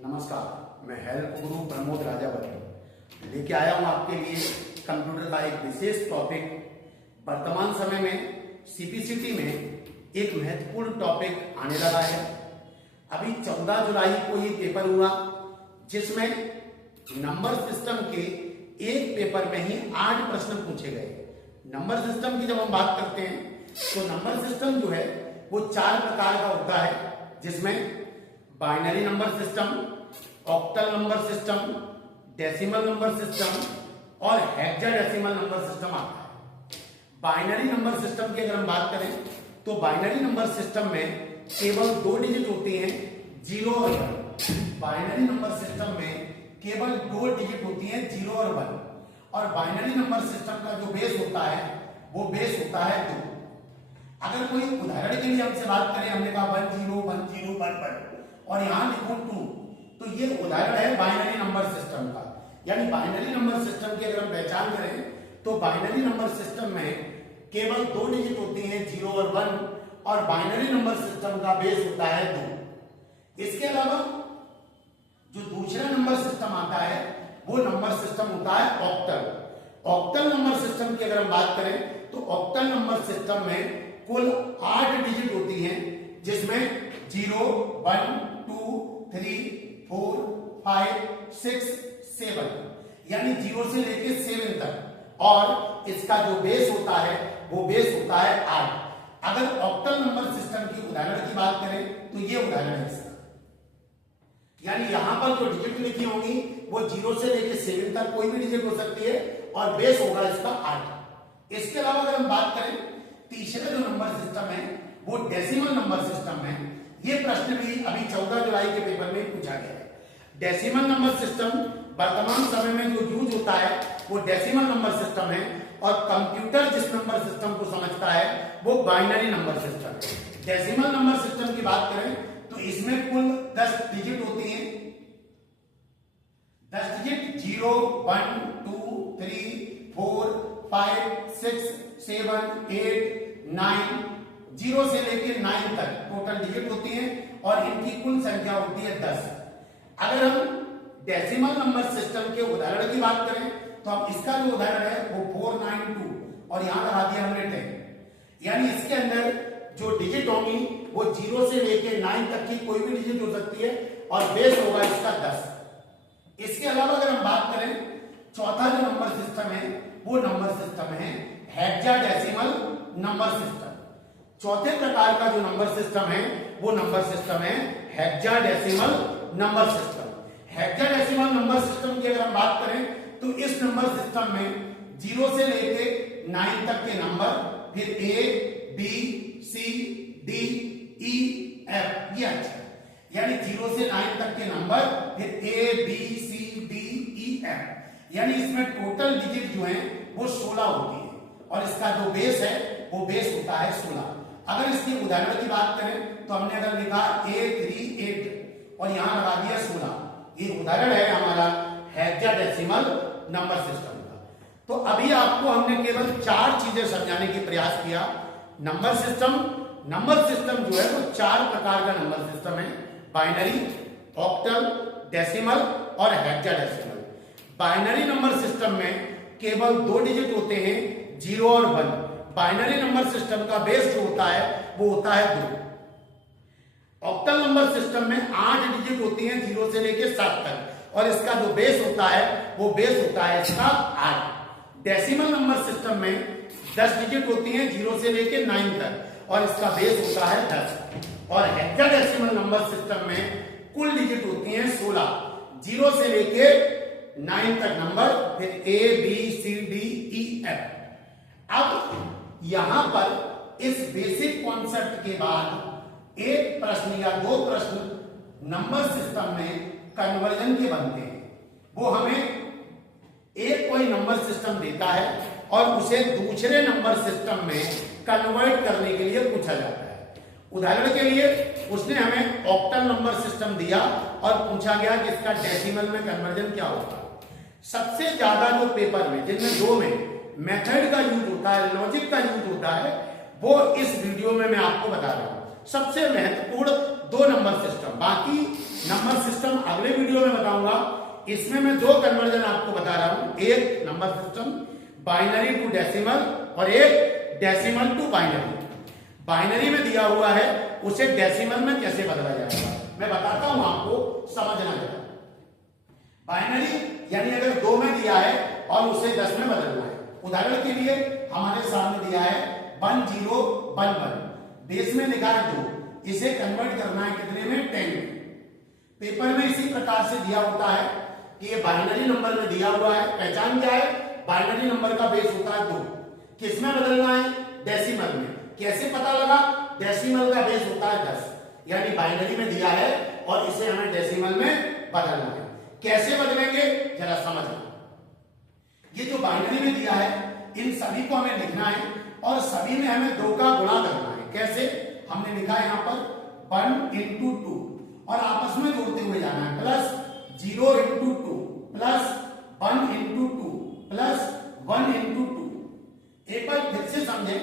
नमस्कार, मैं हेल्थ गुरु प्रमोद राजावती लेके आया हूं आपके लिए कंप्यूटर का एक विशेष टॉपिक। वर्तमान समय में सीपीसीटी में एक महत्वपूर्ण टॉपिक आने लगा है। अभी 14 जुलाई को ये पेपर हुआ जिसमें नंबर सिस्टम के एक पेपर में ही 8 प्रश्न पूछे गए। नंबर सिस्टम की जब हम बात करते हैं तो नंबर सिस्टम जो है वो 4 प्रकार का होता है, जिसमें binary number system, octal number system, decimal number system और हेक्साडेसिमल नंबर सिस्टम आता है। बाइनरी नंबर सिस्टम की अगर हम बात करें तो बाइनरी नंबर सिस्टम में केवल 2 डिजिट होती हैं, 0 और 1। बाइनरी नंबर सिस्टम में केवल 2 डिजिट होती हैं, 0 और 1। और बाइनरी नंबर सिस्टम का जो बेस होता है वो बेस होता है 2। अगर कोई उदाहरण के लिए हमसे बात करें, हमने कहा 1 0 1 0 1 1 और यहां लिखो 2, तो ये उदाहरण है बाइनरी नंबर सिस्टम का। यानी बाइनरी नंबर सिस्टम की अगर हम पहचान करें तो बाइनरी नंबर सिस्टम में केवल 2 डिजिट होती हैं, 0 और 1, और बाइनरी नंबर सिस्टम का बेस होता है 2। इसके अलावा जो दूसरा नंबर सिस्टम आता है वो नंबर सिस्टम होता है ऑक्टल। ऑक्टल नंबर सिस्टम की अगर हम बात करें तो ऑक्टल नंबर सिस्टम में कुल 8 डिजिट होती हैं, जिसमें 0 1 2 3 4 5 6 7, यानी 0 से लेके 7 तक, और इसका जो बेस होता है वो बेस होता है 8। अगर ऑक्टल नंबर सिस्टम की उदाहरण की बात करें तो ये उदाहरण है इसका। यानी यहां पर जो डिजिट लिखी होंगी वो 0 से लेके 7 तक कोई भी डिजिट हो सकती है और बेस होगा इसका 8। इसके अलावा अगर हम बात करें तीसरा जो नंबर सिस्टम है वो डेसिमल नंबर सिस्टम है। ये प्रश्न भी अभी 14 जुलाई के पेपर में पूछा गया है। डेसिमल नंबर सिस्टम वर्तमान समय में जो यूज होता है वो डेसिमल नंबर सिस्टम है, और कंप्यूटर जिस नंबर सिस्टम को समझता है वो बाइनरी नंबर सिस्टम है। डेसिमल नंबर सिस्टम की बात करें तो इसमें कुल 10 डिजिट होती हैं। 10 डिजिट 0 1 2 3 4 5 6 7 8 9, 0 से लेकर 9 तक टोटल डिजिट होती हैं और इनकी कुल संख्या होती है 10। अगर हम डेसिमल नंबर सिस्टम के उदाहरण की बात करें तो हम इसका जो उदाहरण है वो 492 और यहां लगा दिया हमने 10। यानी इसके अंदर जो डिजिट होंगी वो 0 से लेकर 9 तक की कोई भी डिजिट हो सकती है और बेस होगा इसका 10। इसके अलावा अगर हम बात करें चौथा जो नंबर सिस्टम है वो नंबर सिस्टम है हेक्साडेसिमल नंबर सिस्टम। चौथे प्रकार का जो नंबर सिस्टम है वो नंबर सिस्टम है hexadecimal number system. Hexadecimal number system की अगर हम बात करें तो इस नंबर सिस्टम में 0 से लेके 9 तक के नंबर, फिर A B C D E F, ये अच्छा, यानी 0 से 9 तक के नंबर, फिर A B C D E F, यानी इसमें टोटल डिजिट जो है वो 16 होती है और इसका जो बेस है वो बेस होता है 16। अगर इसके उदाहरण की बात करें तो हमने अगर लिखा A38 और यहां लगा दिया 16, ये उदाहरण है हमारा हेक्साडेसिमल नंबर सिस्टम का। तो अभी आपको हमने केवल 4 चीजें समझाने की प्रयास किया। नंबर सिस्टम जो है वो 4 प्रकार का नंबर सिस्टम है, बाइनरी, ऑक्टल, डेसिमल और हेक्साडेसिमल। बाइनरी नंबर सिस्टम में केवल 2 डिजिट होते हैं, 0 और 1। बाइनरी नंबर सिस्टम का बेस जो होता है वो होता है 2। ऑक्टल नंबर सिस्टम में 8 डिजिट होती हैं, 0 से लेकर 7 तक, और इसका जो बेस होता है वो बेस होता है इसका 8। डेसिमल नंबर सिस्टम में 10 डिजिट होती हैं, 0 से लेकर 9 तक, और इसका बेस होता है 10। और हेक्साडेसिमल नंबर सिस्टम में कुल डिजिट होती हैं 16, 0 से लेकर 9 तक नंबर, फिर A B C D E F। अब यहां पर इस बेसिक कॉन्सेप्ट के बाद एक प्रश्न या 2 प्रश्न नंबर सिस्टम में कन्वर्जन के बनते हैं। वो हमें एक कोई नंबर सिस्टम देता है और उसे दूसरे नंबर सिस्टम में कन्वर्ट करने के लिए पूछा जाता है। उदाहरण के लिए उसने हमें ऑक्टल नंबर सिस्टम दिया और पूछा गया कि इसका डेसिमल में कन्वर्जन क्या होगा। सबसे ज्यादा जो पेपर में, जिनमें 2 में मेथड का यूज होता है, लॉजिक का यूज होता है, वो इस वीडियो में मैं आपको बता रहा हूं। सबसे महत्वपूर्ण 2 नंबर सिस्टम, बाकी नंबर सिस्टम अगले वीडियो में बताऊंगा। इसमें मैं दो कन्वर्जन आपको बता रहा हूं, एक number system binary to decimal और एक डेसिमल टू बाइनरी। बाइनरी में दिया हुआ है उसे डेसिमल में कैसे बदला जाएगा मैं बताता हूं आपको, समझना जरा। बाइनरी यानी अगर 2 में दिया है और उसे 10 में बदलना है। उदाहरण के लिए हमारे सामने दिया है 1011, बेस में लिखा है 2, इसे कन्वर्ट करना है कितने में, 10 में। पेपर में इसी प्रकार से दिया होता है कि ये बाइनरी नंबर में दिया हुआ है, पहचान क्या है, बाइनरी नंबर का बेस होता है 2, किसमें बदलना है, डेसिमल में। कैसे पता लगा, डेसिमल का बेस होता है 10, यानी बाइनरी में दिया है और इसे हमें डेसिमल में बदलना है। कैसे बदलेंगे जरा समझना। ये जो बाइनरी में दिया है इन सभी को हमें लिखना है और सभी में हमें 2 का गुणा करना है। कैसे, हमने लिखा है यहां पर 1 into 2 और आपस में जोड़ते हुए जाना है, plus 0 into 2 plus 1 into 2 plus 1 into 2। एक बार फिर से समझे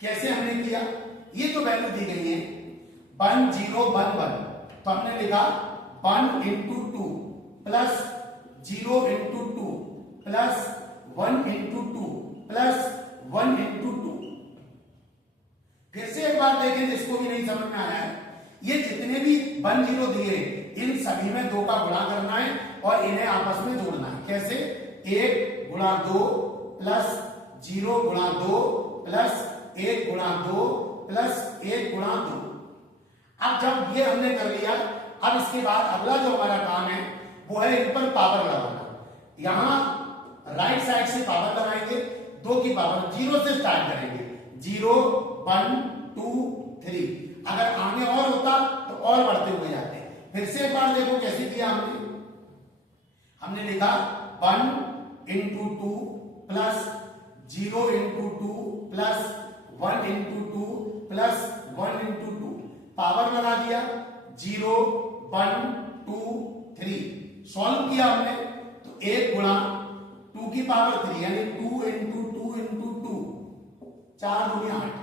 कैसे हमने किया। ये जो वैल्यू दी गई है 1011, तो हमने लिखा 1 into 2 plus 0 into 2 plus 1 into 2 plus 1 into 2। फिर से एक बार देखें जिसको भी नहीं समझ में आया है, ये जितने भी 1 0 दिए इन सभी में 2 का गुणा करना है और इन्हें आपस में जोड़ना है। कैसे, 1 गुणा 2 प्लस 0 गुणा 2 प्लस 1 गुणा 2 प्लस 1 गुणा 2। अब जब ये हमने कर लिया, अब इसके बाद अगला जो हमारा काम है वो है इन पर पावर लगाना। यहां राइट साइड से पावर लगाएंगे, 2 की पावर 0 से स्टार्ट करेंगे, 0 1 2 3। अगर आगे और होता तो और बढ़ते हुए जाते। फिर से एक बार देखो कैसे किया हमने लिखा 1 into 2 plus 0 into 2 plus 1 into 2 plus 1 into 2, power लगा दिया, 0 1 2 3। सॉल्व किया हमने तो 1 गुणा 2 की पावर 3 यानी 2 into 2 into 2, 4 दूनी 8,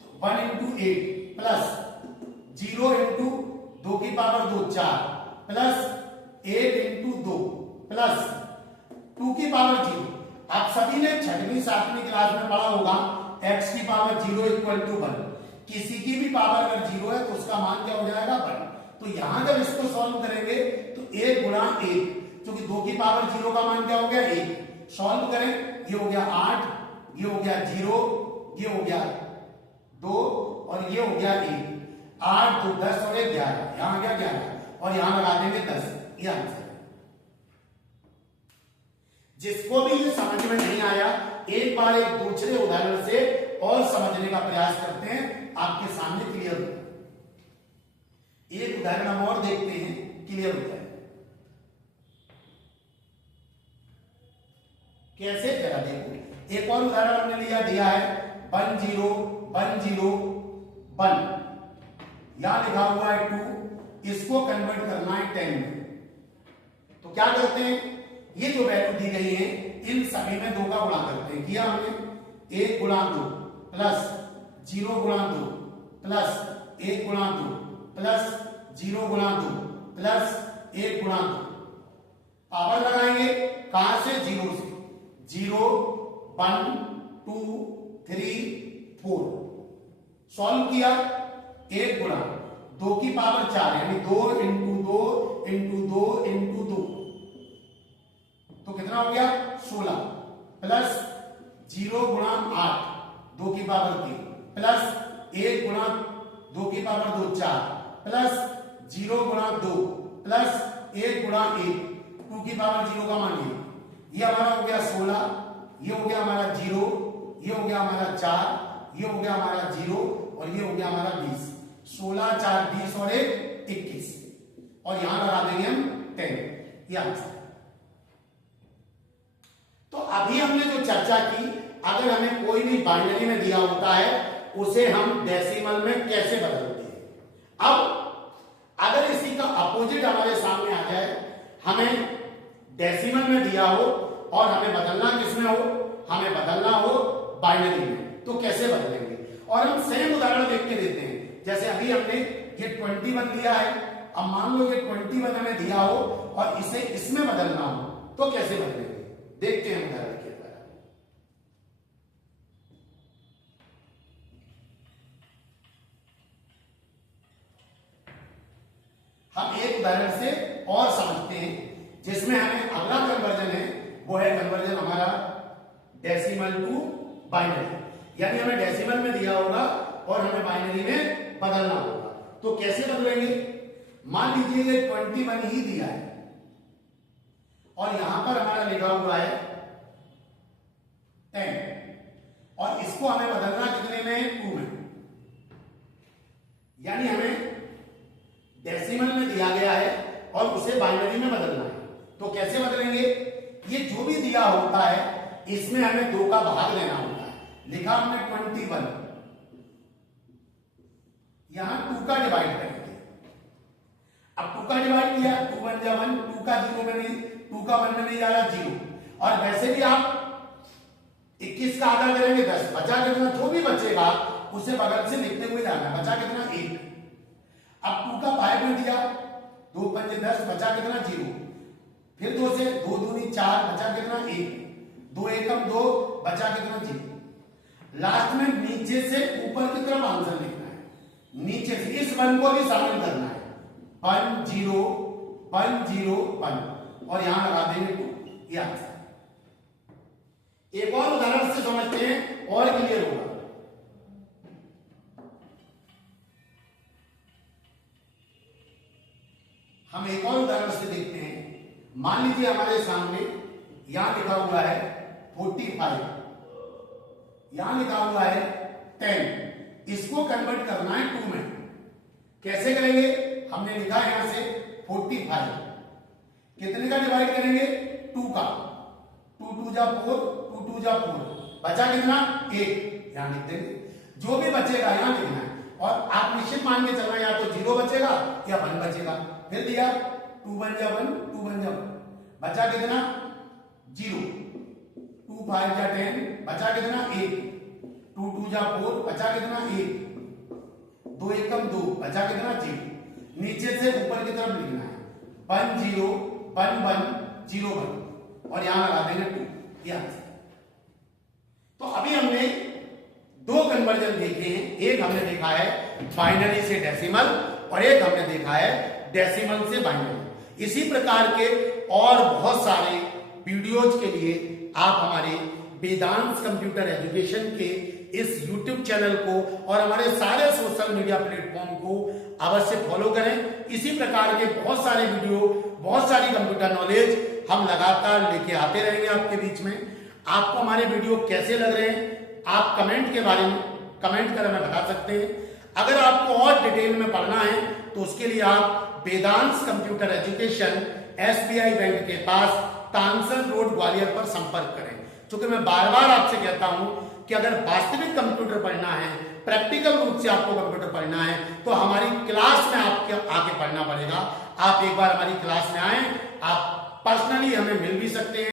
तो 1 into 8 प्लस 0 into 2 की पावर 2 4 प्लस 8 into 2 प्लस 2 की पावर 0। आप सभी ने 6वीं 7वीं क्लास में पढ़ा होगा x की पावर 0 इक्वल टू 1। किसी की भी पावर अगर 0 है तो उसका मान क्या हो जाएगा, 1। तो यहां जब इसको सॉल्व करेंगे तो 1 गुणा 1, क्योंकि 2 की पावर 0 का मान क्या हो गया, 1। सॉल्व करें, ये हो गया 8, ये हो गया 0, ये हो गया 2 और ये हो गया 1। 8 2 10 और 1 11, यहां आ गया 11 और यहां लगा देंगे 10। ये आंसर है। जिसको भी ये समझ में नहीं आया, एक बार एक दूसरे उदाहरण से और समझने का प्रयास करते हैं, आपके सामने क्लियर होगा। एक उदाहरण हम और देखते हैं, क्लियर होता है कैसे, जरा देखो। एक और उदाहरण हमने दिया है 1 0 1 0 1, यहां लिखा हुआ है 2, इसको कन्वर्ट करना है 10 में। तो क्या करते हैं, ये जो वैल्यू दी गई है इन सभी में 2 का गुणा करते हैं। किया हमने 1 गुणा 2 प्लस 0 गुणा 2 प्लस 1 गुणा 2 प्लस 0 गुणा 2 प्लस 1 गुणा 2। पावर लगाएंगे कहां से, 0 से, 0 1 2 3 4। सॉल्व किया, 1 गुणा 2 की पावर 4 यानी 2 into 2 into 2 into 2, तो कितना हो गया 16 प्लस 0 गुणा 8 2 की पावर 3 प्लस 1 गुणा 2 की पावर 2 4 प्लस 0 गुणा 2 प्लस 1 गुणा 1 2 की पावर 0 का मान ये हमारा हो गया 16, ये हो गया हमारा 0, ये हो गया हमारा 4, ये हो गया हमारा 0 और ये हो गया हमारा 20। 16 4 20 और 1 21 और यहां लगा देंगे हम 10। ये आंसर। तो अभी हमने जो चर्चा की, अगर हमें कोई भी बाइनरी में दिया होता है उसे हम डेसिमल में कैसे बदलते हैं। अब अगर इसी का अपोजिट हमारे सामने आ जाए, हमें डेसिमल में दिया हो और हमें बदलना किसमें हो, हमें बदलना हो बाइनरी में, तो कैसे बदलेंगे। और हम सेम उदाहरण देख के देते हैं। जैसे अभी हमने ये 21 लिया है, अब मान लो ये 21 हमें दिया हो और इसे इसमें बदलना हो तो कैसे बदलेंगे, देखते हैं उदाहरण के द्वारा। हम एक उदाहरण से और समझते हैं जिसमें हमें अगला कन्वर्जन है वो है कन्वर्जन हमारा डेसिमल टू बाइनरी, यानी हमें डेसिमल में दिया होगा और हमें बाइनरी में बदलना होगा। तो कैसे बदलेंगे, मान लीजिए ये 21 ही दिया है और यहां पर हमारा लिखा हुआ है 10 और इसको हमें बदलना कितने में, 2 में, यानी हमें डेसिमल में दिया गया है और उसे बाइनरी में बदलना है। तो कैसे बदलेंगे, ये जो भी दिया होता है इसमें हमें 2 का भाग देना होता है। लिखा हमने 21, यहां 2 का डिवाइड करेंगे। अब 2 का डिवाइड किया, 2 1 जा 1, 2 का 0 में नहीं, 2 का 1 में नहीं जा रहा 0, और वैसे भी आप 21 का आधा करेंगे 10, बचा कितना, जो भी बचेगा उसे बगल से लिखते हुए जाना, बचा कितना 1। अब 2 का 5 में दिया, 2 5 10, बचा कितना 0, फिर 2 से 2 दूनी 4, बचा कितना 1, 2 एकम 2, बचा कितना 0। लास्ट में नीचे से ऊपर की तरफ आंसर लिखना है, नीचे से इस 1 को भी शामिल करना है, 1 0 1 0 1 और यहां लगा देंगे 2, ये आंसर। एक और उदाहरण से समझते हैं और क्लियर होगा। हम एक और उदाहरण से देखते हैं, मान लीजिए हमारे सामने यहां लिखा हुआ है 45, यहां लिखा हुआ है 10, इसको कन्वर्ट करना है 2 में। कैसे करेंगे, हमने लिखा है यहां से 45, कितने का डिवाइड करेंगे, 2 का, 2 2 जा 4, 2 2 जा 4, बचा कितना 1, यहां लिख देंगे। जो भी बचेगा यहां लिखना है और आप निश्चित मान के चलना, या तो 0 बचेगा या 1 बचेगा। फिर दिया 2 1 जा 1, 2 1 जा 1, बचा कितना 0, 2 5 जा 10, बचा कितना 1, 2 2 जा 4, बचा कितना 1, 2 एकम 2, बचा कितना 0। नीचे से ऊपर की तरफ लिखना है 1 0 1 1 0 1 और यहां लगा देंगे 2, ये आंसर। तो अभी हमने 2 कन्वर्जन देखे हैं, एक हमने देखा है बाइनरी से डेसिमल और एक हमने देखा है डेसिमल से बाइनरी। इसी प्रकार के और बहुत सारे वीडियोज के लिए आप हमारे वेदांत कंप्यूटर एजुकेशन के इस YouTube चैनल को और हमारे सारे सोशल मीडिया प्लेटफॉर्म को अवश्य फॉलो करें। इसी प्रकार के बहुत सारे वीडियो, बहुत सारी कंप्यूटर नॉलेज हम लगातार लेके आते रहेंगे आपके बीच में। आपको हमारे वीडियो कैसे लग रहे हैं आप कमेंट के बारे में कमेंट कर हमें बता सकते हैं। अगर आपको और डिटेल में पढ़ना है तो उसके लिए आप वेदांत कंप्यूटर एजुकेशन SBI बैंक के पास तानसन रोड ग्वालियर पर संपर्क करें। क्योंकि मैं बार बार आपसे कहता हूं कि अगर वास्तविक कंप्यूटर पढ़ना है, प्रैक्टिकल रूप से आपको कंप्यूटर पढ़ना है तो हमारी क्लास में आपके आके पढ़ना पड़ेगा। आप एक बार हमारी क्लास में आए, आप पर्सनली हमें मिल भी सकते हैं।